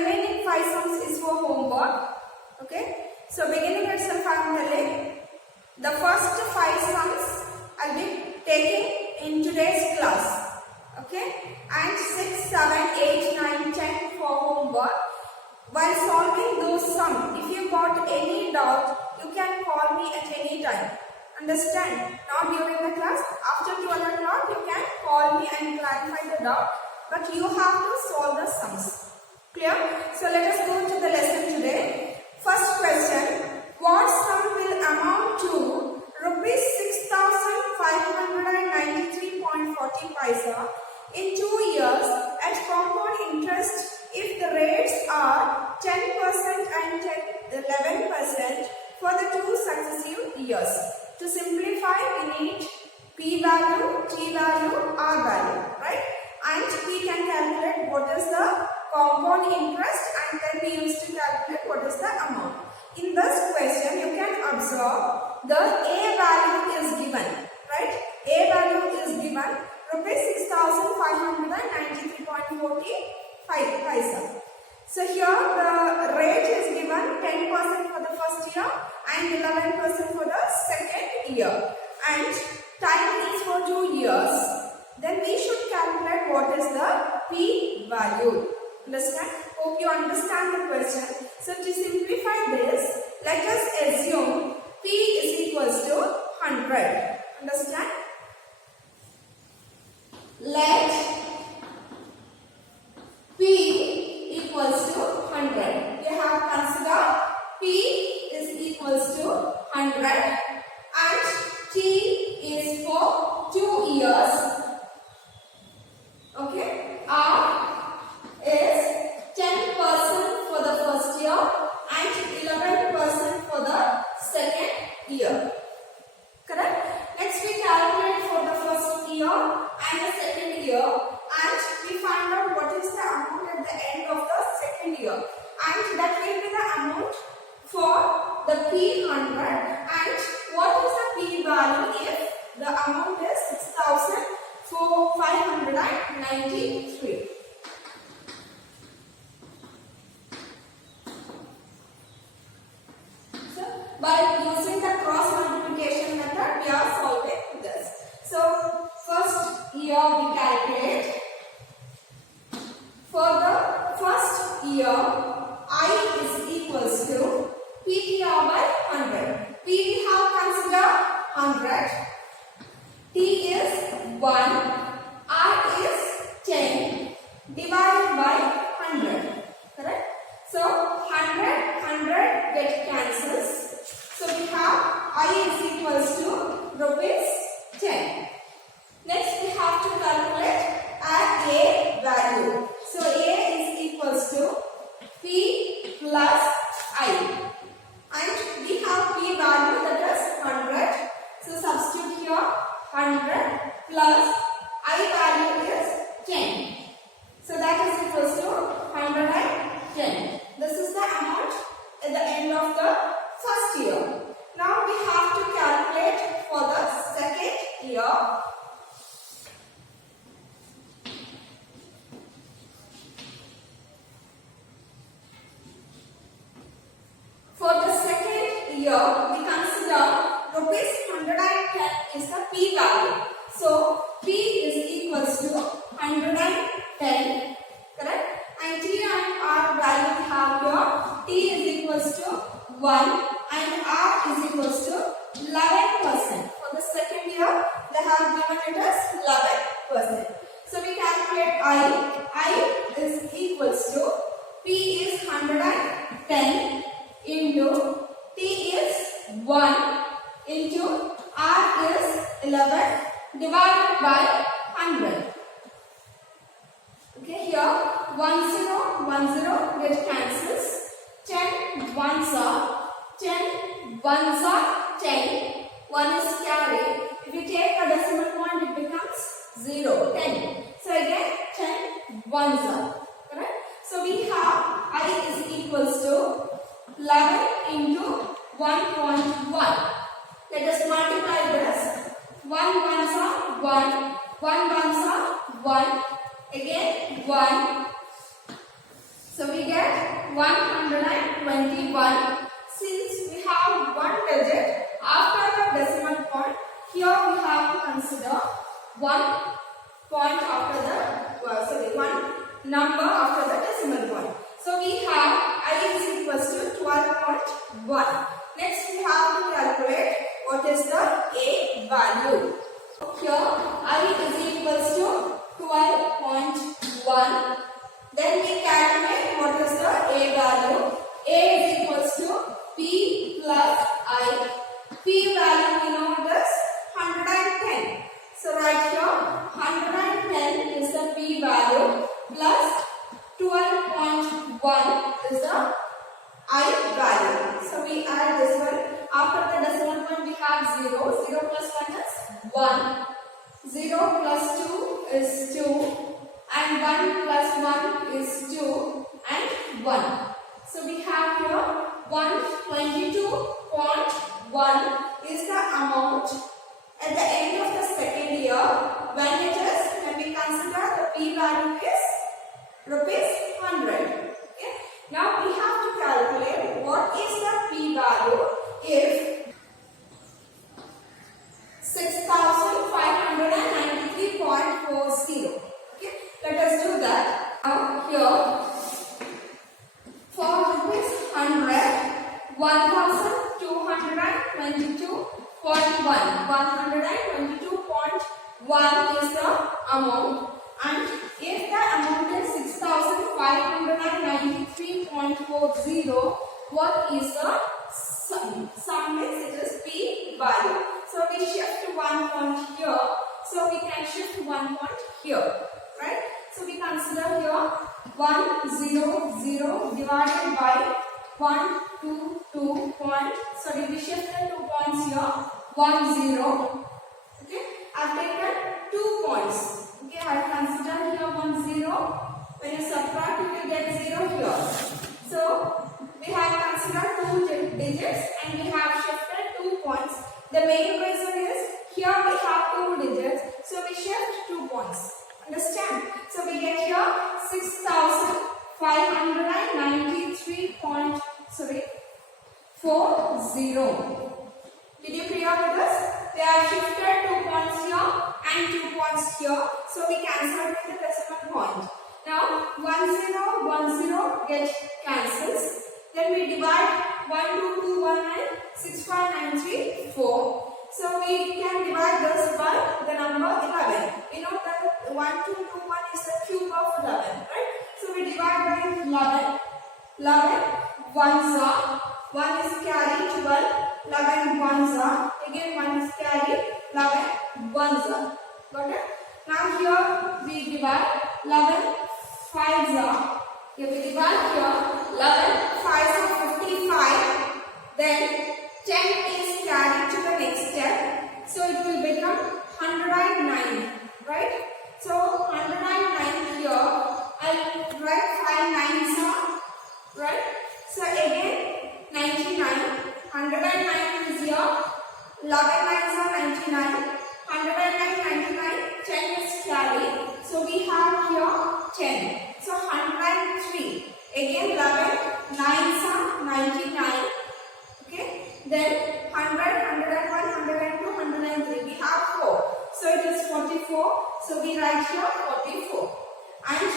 remaining 5 sums is for homework. Okay. So beginning itself I am telling the first 5 sums I will be taking in today's class. Okay. And 6, 7, 8, 9, 10 for homework. While solving those sums, if you got any doubt, you can call me at any time. Understand? Not during the class. After 12 o'clock, you can call me and clarify the doubt. But you have to solve the sums. Clear? So let us go to the lesson today. First question. What sum will amount to rupees 6,593.40 paisa in 2 years at compound interest if the rates are 10% and 11% for the 2 successive years? To simplify, we need P value, T value, R value, right? And we can calculate what is the compound interest and then we used to calculate what is the amount. In this question, you can observe the A value is given, right? A value is given rupees 6,593.40 paisa. So here the rate is given 10% for the first year and 11% for the second year. And time is for 2 years. Then we should calculate what is the P value. Understand? Hope you understand the question. So to simplify this, let us assume P is equals to 100. Understand? Let P equals to 100. We have considered P is equals to 100 and T is for 2 years. Okay. R is 10% for the first year and 11% for the second year. Correct? Next we calculate for the first year and the second year and we find out what is the amount at the end of the second year. And that will be the amount for the P100 and what is the P value if the amount is 6,593. So by using the cross multiplication method, we are solving this. So first year we calculate. For the first year, I is equals to PTR by 100. P we have considered 100. T is 1. R is 10 divided by 100. Correct? So 100 get cancels. So we have I is equals to rupees 10. Next we have to calculate A value. So A is equals to P plus I. And we have P value that is 100. So substitute here 100 plus I value is 10. So that is equals to 110. This is the amount at the end of the first year. Now we have to calculate for the second year. For the second year, we consider rupees 110 is the P value. So P is equals to 110. Correct? And T and R value we have here. T is equals to 1 and R is equals to 11%. For the second year, they have given it as 11%. So we calculate I is equals to P is 110 into T is 1 into R is 11 divided by 100. Okay, here 1 0 get cancels. 10 ones are 10 ones are 10. 1 is carried. If you take a decimal point, it becomes 0, 10. So again 10 ones are. Correct? So we have I is equals to 11 into 1.1. Let us multiply this. 1 ones are 1. 1 ones are 1. Again 1. So we get 121. Since we have one digit after the decimal point, here we have to consider one point after the one number after the decimal point. So we have I is equals to 12.1. Next we have to calculate what is the A value. Here I is equals to 12.1. Then we calculate what is the A value. A is equals to P plus I. P value we know is 110. So right here 110 is the P value plus 12.1 is the I value. So we add this one. After the decimal point we have 0. 0 plus 1 is 1. 0 plus 2 is 2. And 1 plus 1 is 2. And 1. So we have here 122.1 is the amount at the end of the second year when we consider the P value is ₹100. Okay. Now we have to calculate what is the P value if 6593.40. Okay. Let us do that. Now here for ₹100, 1222.41. 122.1 is the amount, and if the amount is 6593.40, what is the sum? Sum means it is P value. So we shift 1 point here, so we can shift 1 point here, right? So we consider here 100 divided by 122 point. Sorry, we shifted 2 points here. 10. Okay, I've taken 2 points. Okay, I consider here 10. When you subtract, you will get 0 here. So we have considered 2 digits and we have shifted 2 points. The main reason is here we have 2 digits, so we shift 2 points. Understand? So we get here 6593.40. Did you clear with this? They have shifted 2 points here and 2 points here, so we cancel with the decimal point. Now 10 get cancels. Then we divide 122196593.4. So we can divide this by the number 11. We know that 1221 is the cube of 11, right? So we divide by 11. 11 ones are 1 is carried 12. 11 ones are again 1 is carried 11 ones are. Got it? Now here we divide 11 fives are. If we divide here 11 fives are 55. Then 10 is carried to the next step. So it will become 109. Right? So 109 here. I'll write 5 nines are. Right? So again 99. 109 is here. 11 nines are 99. 109, 99. 10 is carried. So we have here 10. So 103. Again 11 nines are 99. Okay. Then 100, 101, 102, 103. We have 4. So it is 44. So we write here 44. And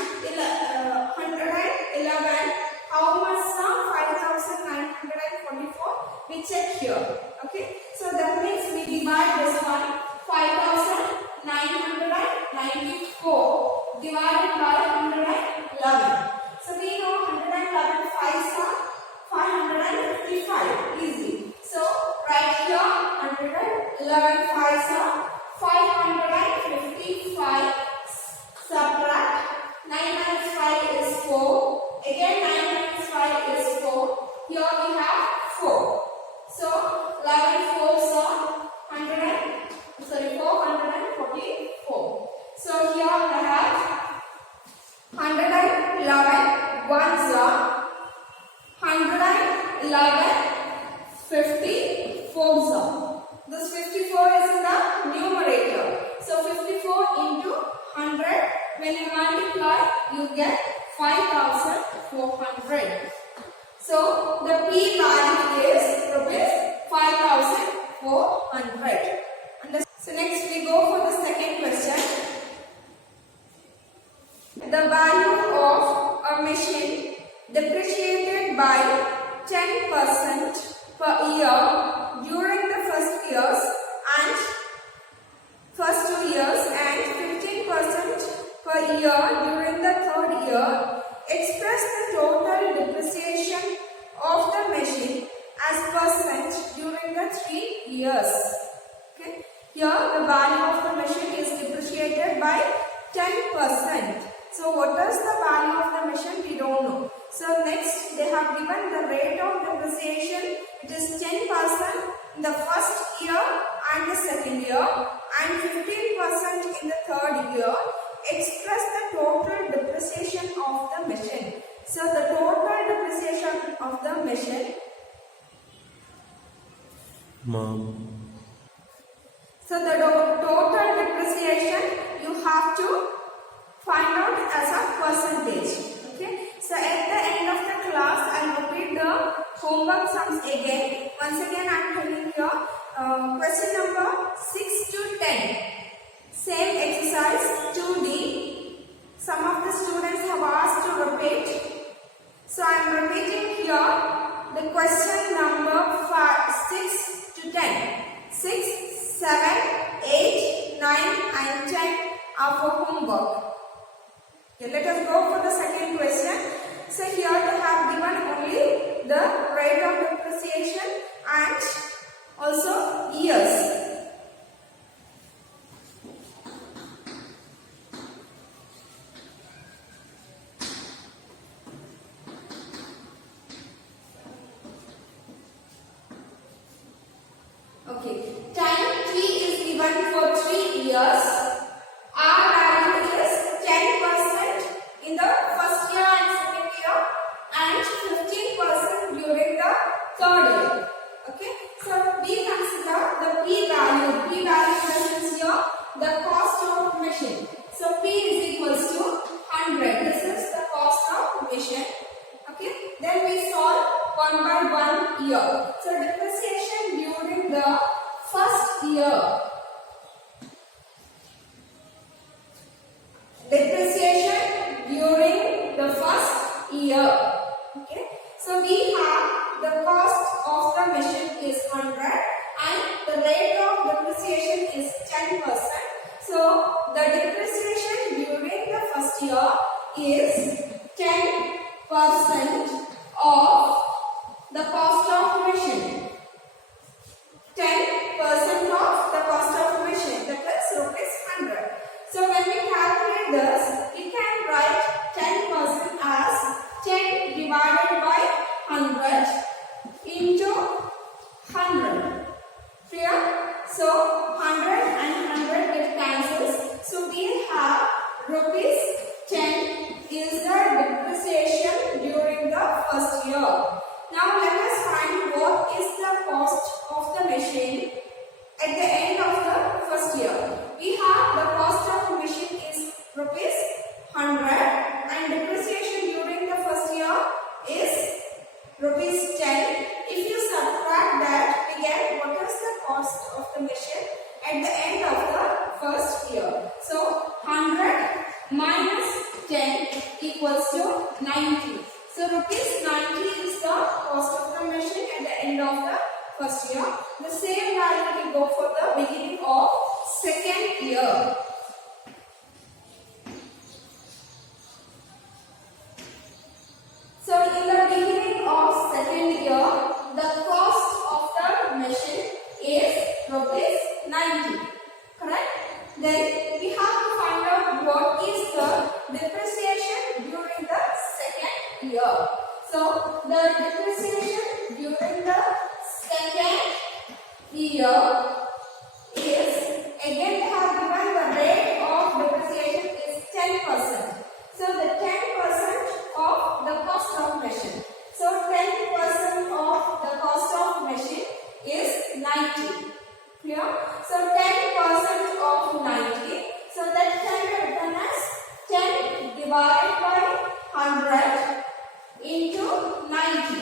111. How much now? 5944. We check here. Okay. So that means we divide this one. 5994 divided by 111. So we know 111 fives are 555. Easy. So right here 111 fives are 555. Subtract 9 minus 5 is 4. Again 9 minus 5 is 4. Here we have 4. So 11 fours are 444. So here I have 111 ones are 111 54s are. This 54 is in the numerator. So 54 into 100. When you multiply, you get 5400. So the P value is rupees 5,400. So next we go for the second question. The value of a machine depreciated by 10% per year during the first 2 years and 15% per year during the third year. Express the total depreciation of the machine as percent during the 3 years. Okay. Here the value of the machine is depreciated by 10%. So what is the value of the machine? We don't know. So next they have given the rate of depreciation. It is 10% in the first year and the second year and 15% in the third year. Express the total depreciation of the machine. So the total depreciation of the machine. Mom. So the total depreciation you have to find out as a percentage. Okay. So at the end of the class, I will repeat the homework sums again. Once again, I am telling you question number 6 to 10. Same exercise 2D. Some of the students have asked to repeat. So I am repeating here the question number 6 to 10. 6, 7, 8, 9 and 10 are for homework. Okay, let us go for the second question. So here they have given only the rate of depreciation and also years. Okay, time T is given for 3 years. R value is 10% in the first year and second year and 15% during the third year. Okay, so we consider the P value. P value means here the cost of machine. So P is equals to 100. This is the cost of machine. Okay, then we solve 1 by 1 year. So depreciation during the first year. Depreciation during the first year. Okay, so we have the cost of the machine is 100 and the rate of depreciation is 10%. So the depreciation during the first year is 10% of the cost of machine. 10% of the cost of machine, that is rupees 100. So when we calculate this, we can write 10% as 10 divided by 100 into 100. Clear? So 100 and 100 get cancels. So we have rupees 10 is the depreciation during the first year. Now let us find what is the cost of the machine at the end of the first year. We have the cost of machine is rupees 100 and depreciation during the first year is rupees 10. If you subtract that, we get what is the cost of the machine at the end of the first year. So 100 minus 10 equals to 90. So rupees 90 is the cost of the machine at the end of the first year. The same value will go for the beginning of second year. So in the beginning of second year, the cost of the machine is rupees 90. Correct? Then we have to find out what is the depreciation during the second year. So the depreciation during the second year is, again we have given the rate of depreciation is 10%. So the 10% of the cost of machine. So 10% of the cost of machine is 90. Clear? So 10% of 90. So that can be written as 10 divided by 100 into 90.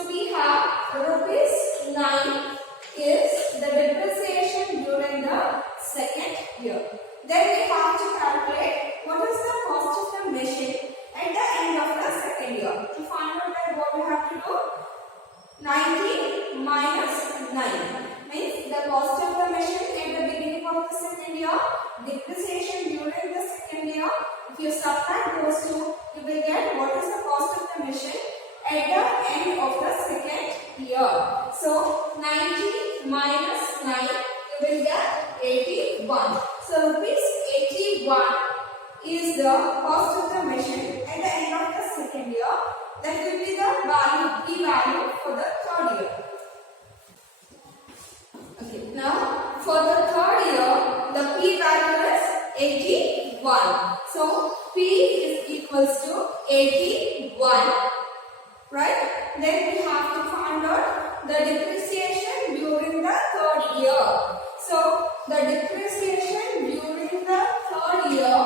So we have rupees 9 is the depreciation during the second year. Then we have to calculate what is the cost of the machine at the end of the second year. To find out that, what we have to do, 90 minus 9 means the cost of the machine at the beginning of the second year, depreciation during the second year. If you subtract those two, you will get what is the cost of the machine at the end of the second year. So 90 minus 9, you will get 81. So rupees 81 is the cost of the machine at the end of the second year. That will be the value, P value for the third year. Okay, now for the third year, the P value is 81. So P is equals to 81, right? Then we have to find out the depreciation during the third year. So the depreciation during the third year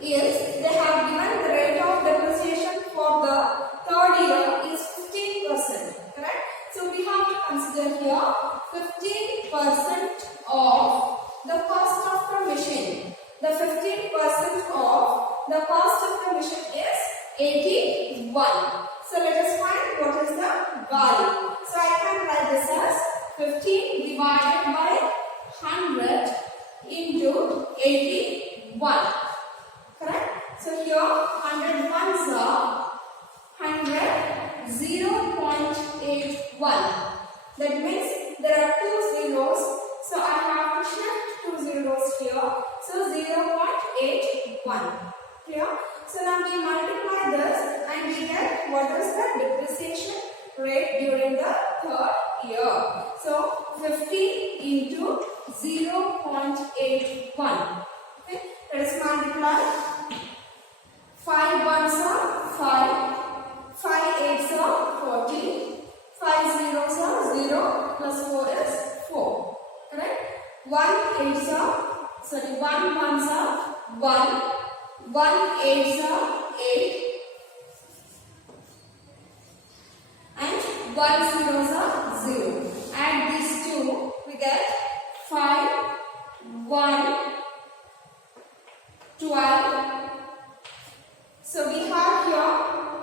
is, they have given the rate of depreciation for the third year is 15%, correct? So we have to consider here 15% of the cost of the machine. The 15% of the cost of the machine is 81. So let us find what is the value. So I can write this as 15 divided by 100 into 81. Correct? So here 100 ones are 100, 0.81. That means there are two zeros. So I have to shift two zeros here. So 0.81. Clear? So now we multiply this and we get what is the depreciation rate during the third year. So 50 into 0.81. Okay, let us multiply. 5 ones are 5, 5 eights are 40, 5 zeros are 0, plus 4 is 4. Correct? 1 eights are, sorry, 1 ones are 1, 1 eights are 8, and 1 zeros are 0. Add these two, we get 5, 1, 12. So we have here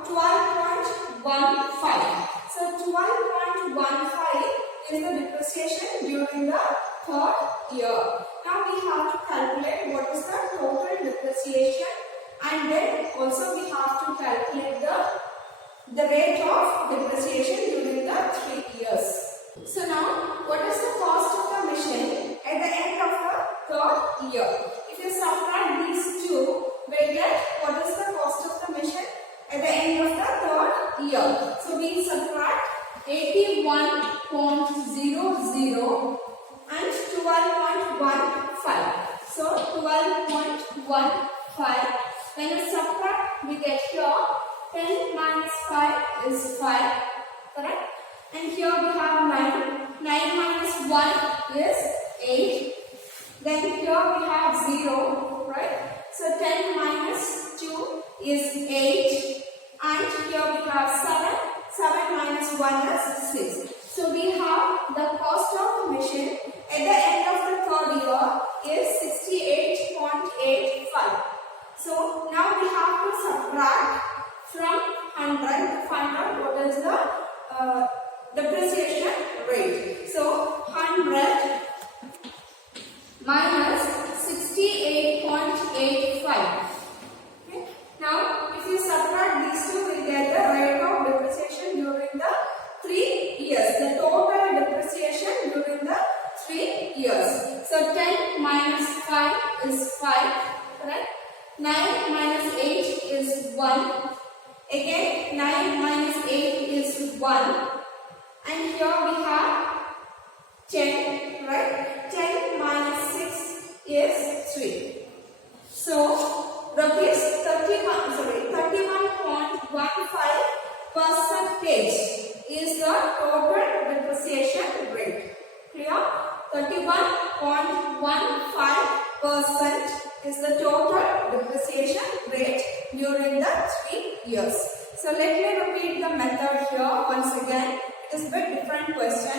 12.15. So 12.15 is the depreciation during the third year. Now we have to calculate what is the total depreciation, and then also we have to calculate the rate of depreciation during the 3 years. So now, what is the cost of the machine at the end of the third year? If you subtract these two, we get what is the cost of the machine at the end of the third year. So we subtract 81.00 and 12.15. So 12.15. When you subtract, we get here 10 minus 5 is 5. Correct? And here we have 9. 9 minus 1 is 8. Then here we have 0. Right? So 10 minus 2 is 8. And here we have 7. 7 minus 1 is 6. So we have the cost of the machine at the end of the third year is 68.85. So now we have to subtract from 100 to find out what is the depreciation rate. So 100 minus 68.85. Okay. Now if you subtract these two, we get the rate of depreciation during the 3 years. The total depreciation during the 3 years. So 10 minus 5 is 5. Correct? 9 minus 8 is 1. Again 9 minus 8 is 1. And here we have 10, right? 10 minus 6 is 3. So rupees 31.15% is the total depreciation rate. Clear? 31.15% is the total depreciation rate during the 3 years. So let me repeat the method here once again. It is a bit different question.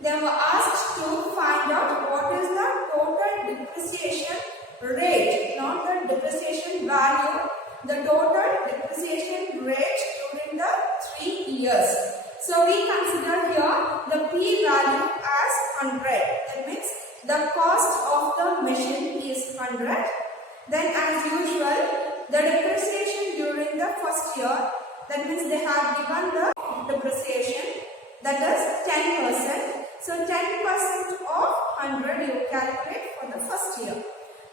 They were asked to find out what is the total depreciation rate, not the depreciation value, the total depreciation rate during the 3 years. So we consider here the P value as 100. That means the cost of the machine is 100. Then as usual, the depreciation during the first year, that means they have given the depreciation, that is 10%. So 10% of 100 you calculate for the first year.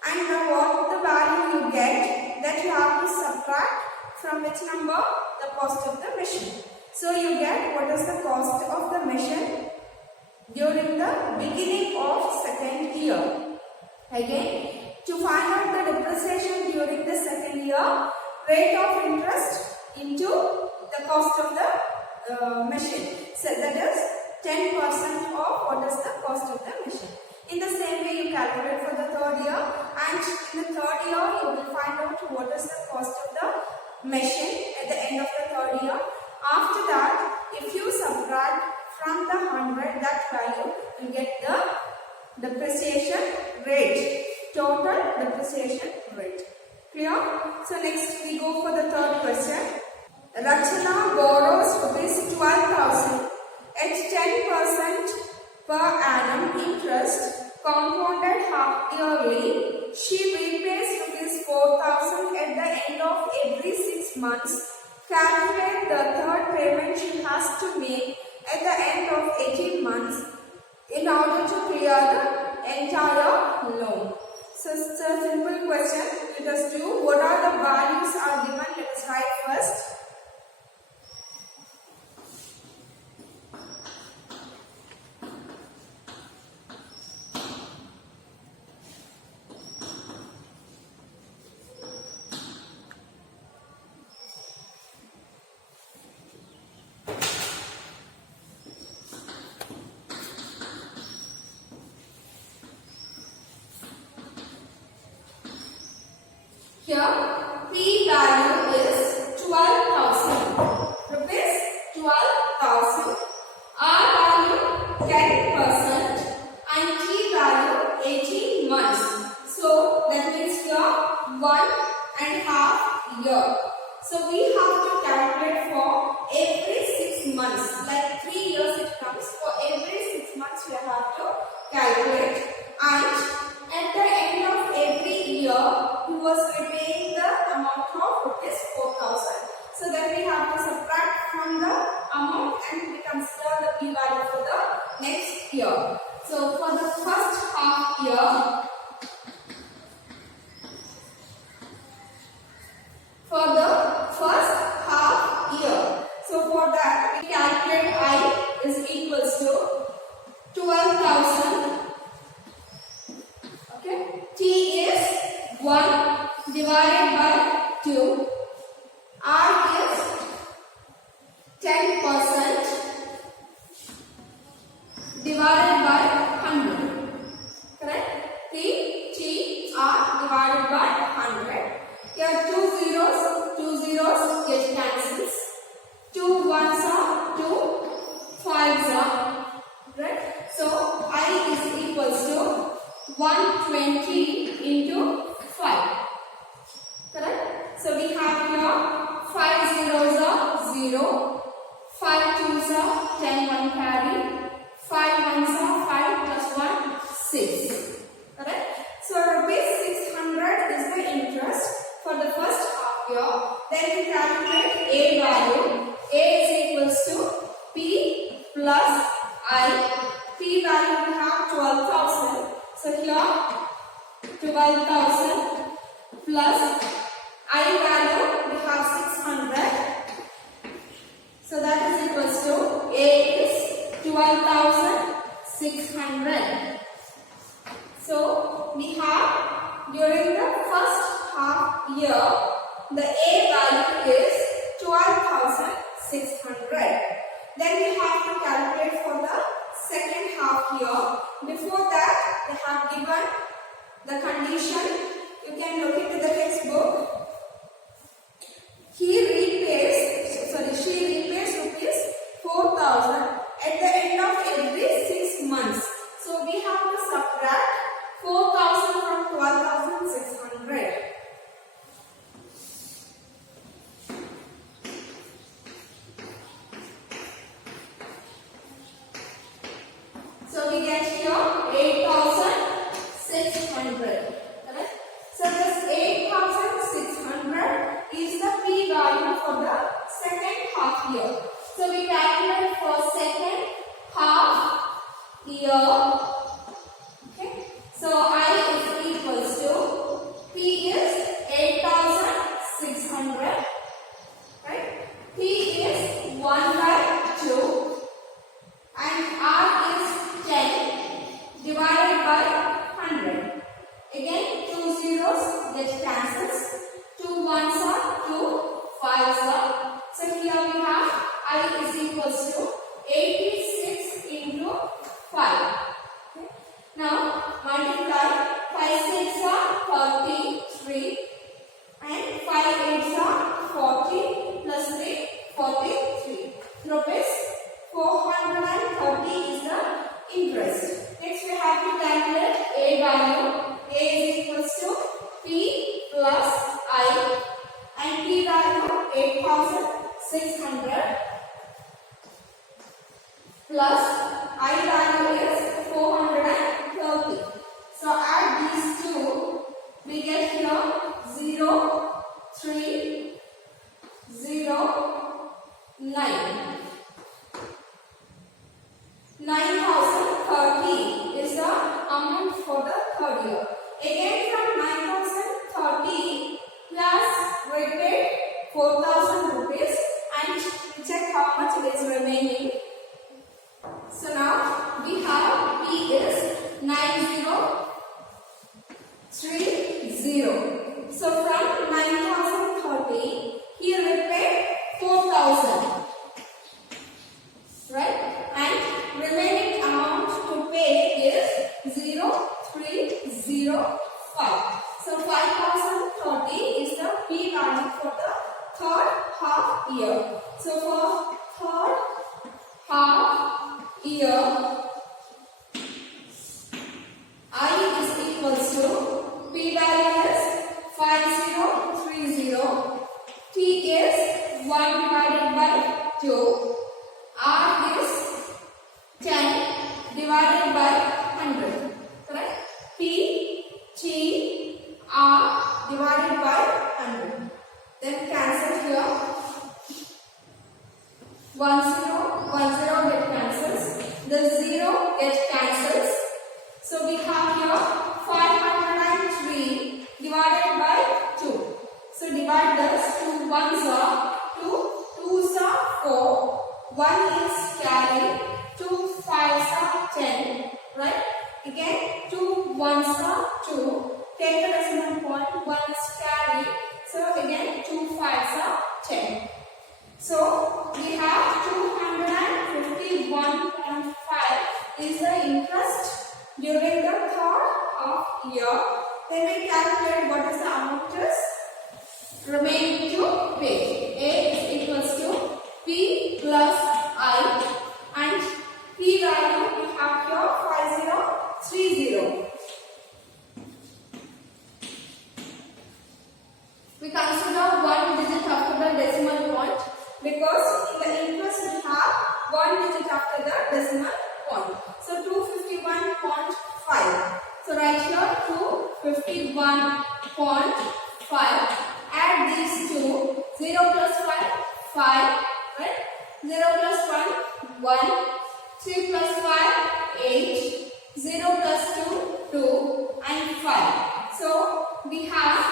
And what the value you get, that you have to subtract from which number? The cost of the machine. So you get what is the cost of the machine during the beginning of second year. Again, to find out the depreciation during the second year, rate of interest into the cost of the machine. So that is 10% of what is the cost of the machine. In the same way you calculate for the third year, and in the third year you will find out what is the cost of the machine at the end of the third year. After that, if you subtract from the 100 that value, you get the depreciation rate, total depreciation rate. Clear? So next we go for the third question. Rachana borrows rupees 12,000 at 10% per annum interest, compounded half yearly. She repays rupees 4,000 at the end of every 6 months. Calculate the third payment she has to make at the end of 18 months in order to clear the entire loan. So it's a simple question. Let us do. What are the values are given? Let us write first. Here, P value is 12,000 rupees, 12,000. R value 10% and T value 18 months. So that means here 1.5 year. So we have to calculate for every 6 months. Like 3 years it comes. For every 6 months we have to calculate. And at the end of every year, he was repaying the amount of rupees 4,000. So then we have to subtract from the amount and we consider the P value for the next year. So for the first half year, so for that we calculate I is equals to 12,000. Okay, T is 1 divided by 2. R is 10% divided by 100. Correct? T, R divided by 100. Here 2 zeros get cancels. 2 ones are 2 5s are. Right? So I is equals to 120 into 5. Correct? So we have here 5 zeros are 0, 5 twos are 10, 1 carry, 5 ones are 5 plus 1, 6. Correct? So rupees 600 is the interest for the first half year. Then we calculate A value. A is equals to P plus I. P value we have 12,000. So here 12,000 plus I value we have 600. So that is equals to A is 12,600. So we have during the first half year the A value is 12,600. Then we have to calculate for the second half year. Before that, they have given the condition. You can look into the textbook. He repays So we get here 8,600. Correct? So this 8,600 is the P value for the second half year. So we calculate for second half year. Okay. So I is equals to P is 8,600. Right? P is 1 by 2 and R is 10 divided by 100. Again, 2 zeros get cancels. 2 ones are 2, 5s are. So here we have I is equals to 86 into 5. Okay. Now multiply 5 6 are 33 and 5 8 are 40 plus 3 43. Rupees 430 is the interest. Next we have to calculate A value. A is equals to P plus I and P value 8,600 plus I value is 430. So add these two, we get here 0, 3, 0, 9. 9,030 is the amount for the third year. Again from 9,030 plus repaid 4,000 rupees and check how much it is remaining. So now we have P is 9030. So from 9,030 he repaid 4,000. Right? And remaining amount to pay is 0305. So 5,030 is the P value for the third half year. So for third half year, I is equals to P value is 5030. T is 1 divided by 2. R is 10 divided by 100. Correct? P, T, R divided by 100. Then cancel here. 1 0 get cancels. The 0 get cancels. So we have here 503 divided by 2. So divide this. 2 1s are 2, 2s are 4. 1 is carry, 2 5s are 10, right? Again, 2 1s are 2. Take the decimal point, 1 is carry. So again, 2 5s are 10. So we have 251.5 is the interest during the third half year. Then we calculate what is the amount is remaining to pay. A is equals to P plus I and P value we have here 5030. We consider one digit after the decimal point because in the interest we have one digit after the decimal point. So 251.5. So right here 251.5. Add these two. 0 plus 5, 5. Right? 0 plus 1, 1. 3 plus 5, 8. 0 plus 2, 2. And 5. So we have,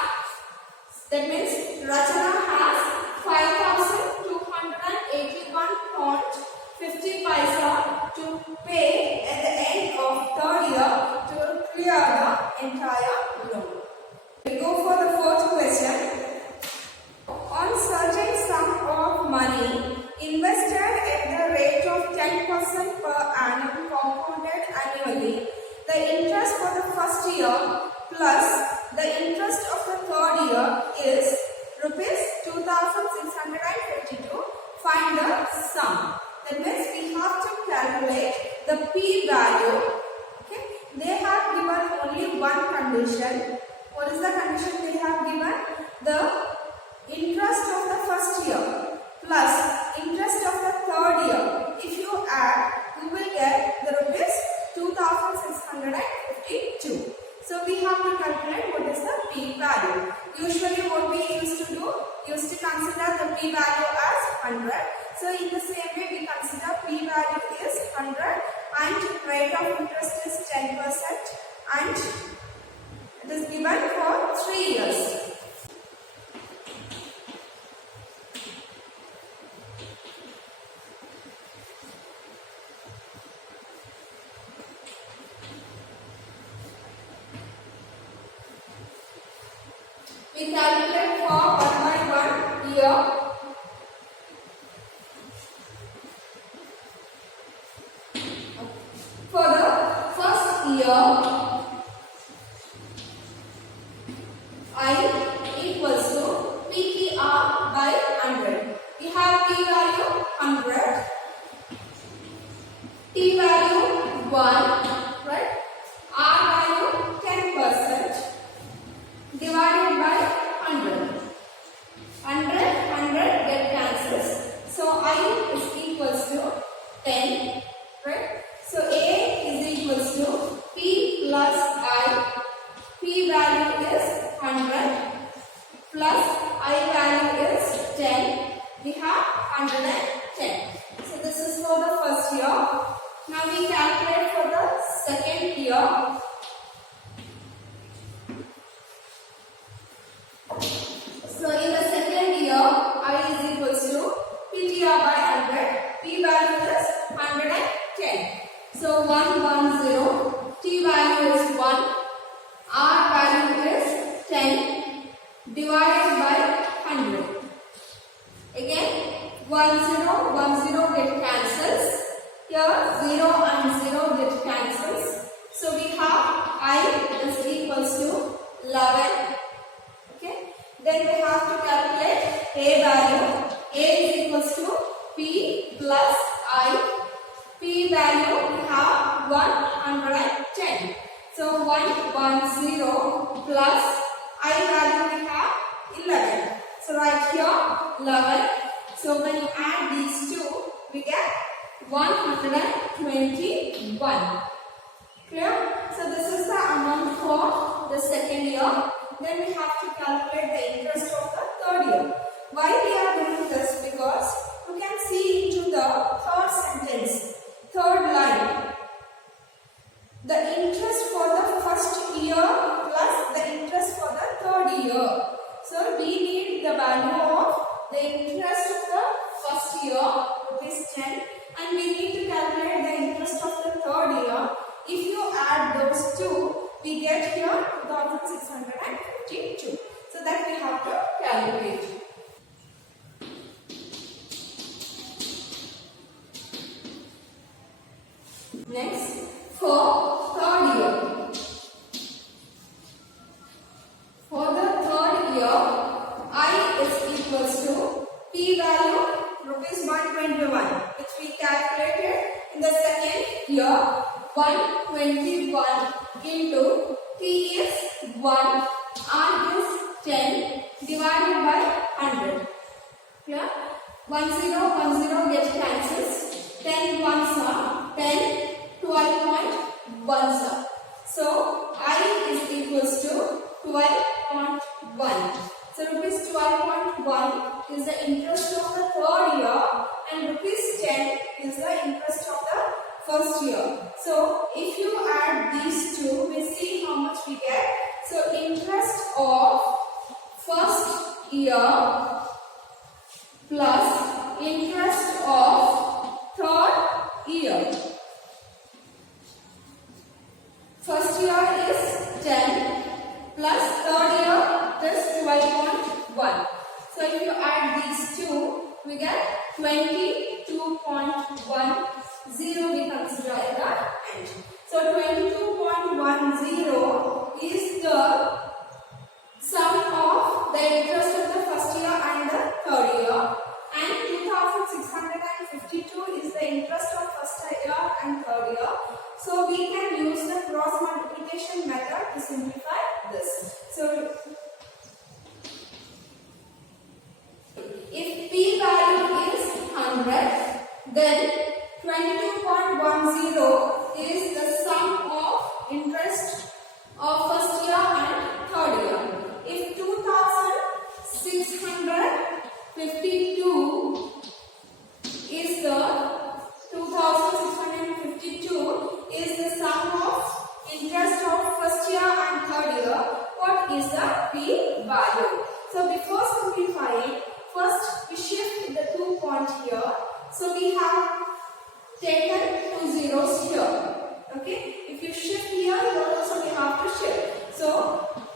that means Rachana has 5,281.50 paisa to pay at the end of third year to clear the entire loan. We go for the fourth question. On certain sum of money invested at the rate of 10% per annum compounded annually, the interest for the first year plus the interest of the third year is rupees 2,652. Find the sum. That means we have to calculate the P value. Okay. They have given only one condition. What is the condition they have given? The interest of the first year plus interest of the third year. If you add, you will get the rupees 2,652. 100. So in the same way we consider P value is 100 and rate of interest is 10% and it is given for 3 years. We calculate for 1 by 1 year. For the first year, I equals to PTR by 100. We have P value 100, T value 1, right? R value 10%. Divided by 100. 100 get cancels. So I is equals to 10, right? So A is equals to P plus I. P value is 100 plus I value is 10. We have 110. So this is for the first year. Now we calculate for the second year. So in the second year, I is equals to PTR by 100. P value is 110. So 110. T value is 1. R value is 10 divided by 100. Again 10 get cancels. Here 0 and 0 get cancels. So we have I is equals to 11. Then we have to calculate A value. A is equals to P plus I. P value we have 110. So 110 plus I value we have 11. So right here 11. So when you add these two, we get 121. Clear? So this is the amount for the second year. Then we have to calculate the interest of the third year. Why we are doing this? Because you can see into the third sentence, third line. The interest for the first year plus the interest for the third year. So we need the value of the interest of the first year, which is 10, and we need to calculate the interest of the third year. If you add those two, we get here 2652. So that we have to calculate. Next, for third year. For the third year, I is equals to P value rupees 121, which we calculated in the second year. 121 into T is 1, R is 10 divided by 100. Clear? 10 get cancels. 10 ones are 10, 12.1 are. So I is equals to 12.1. So rupees 12.1 is the interest of the third year and rupees 10 is the interest of the first year. So if you add these two, we see how much we get. So interest of first year plus interest of third year. First year is 10 plus third year is 12.1. So if you add these two, we get 22.10 we consider at the end. So 22.10 is the sum of the interest of the first year and the third year, and 2652 is the interest of first year and third year. So we can use the cross multiplication method to simplify this. So if P value is 100, then 22.10 is the sum of interest of first year and third year. If 2652 is the sum of interest of first year and third year. What is the P value? So before simplifying, first we shift the 2 point here. So we have taken 2 zeros here. Okay, if you shift here, you also we have to shift. So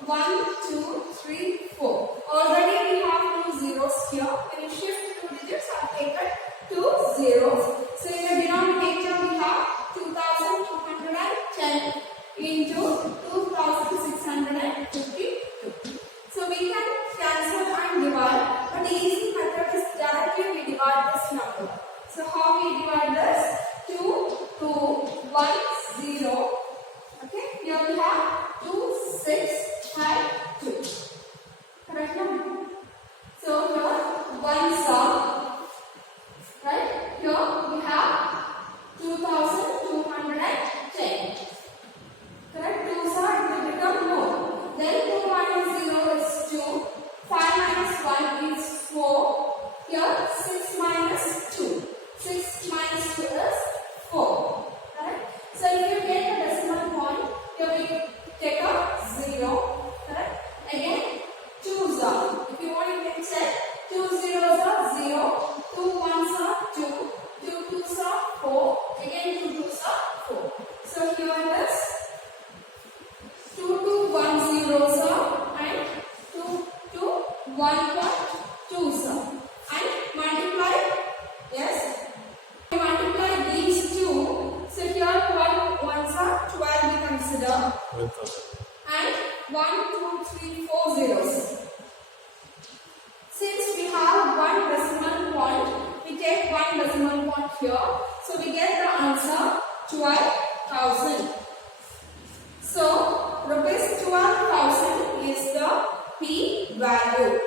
1, 2, 3, 4. Already we have 2 zeros here. When you shift 2 digits, I have taken 2 zeros. So in the denominator we have 2210 into 2652. So we can cancel and divide, but the easy method is directly we divide this number. So how we divide this? 2, 2, 1, 0. Okay, here we have 2, 6, and 2. Correct now? So here 1 sum. Right? Here we have 2210. Correct? 2 sum will become more. Then 2 minus 0 is 2. 5 minus 1 is 4. Here 6 minus 2. 6 minus 2 is 4. Correct? So if you take a decimal point, here we take a 0. Correct? Again 2 sum. If you want, you can check 2 zeros are 0. 2 ones are 2. 2 twos are 4. Again 2 twos are 4. So here it is 2 2 1 zeros are and 2 2 1.2 sum. And multiply. Yes. Multiply these two. So here 1 ones are 12 we consider. And 1, 2, 3, 4 zeros. Since we have one decimal point, we take one decimal point here. So we get the answer 12,000. So rupees 12,000 is the P value.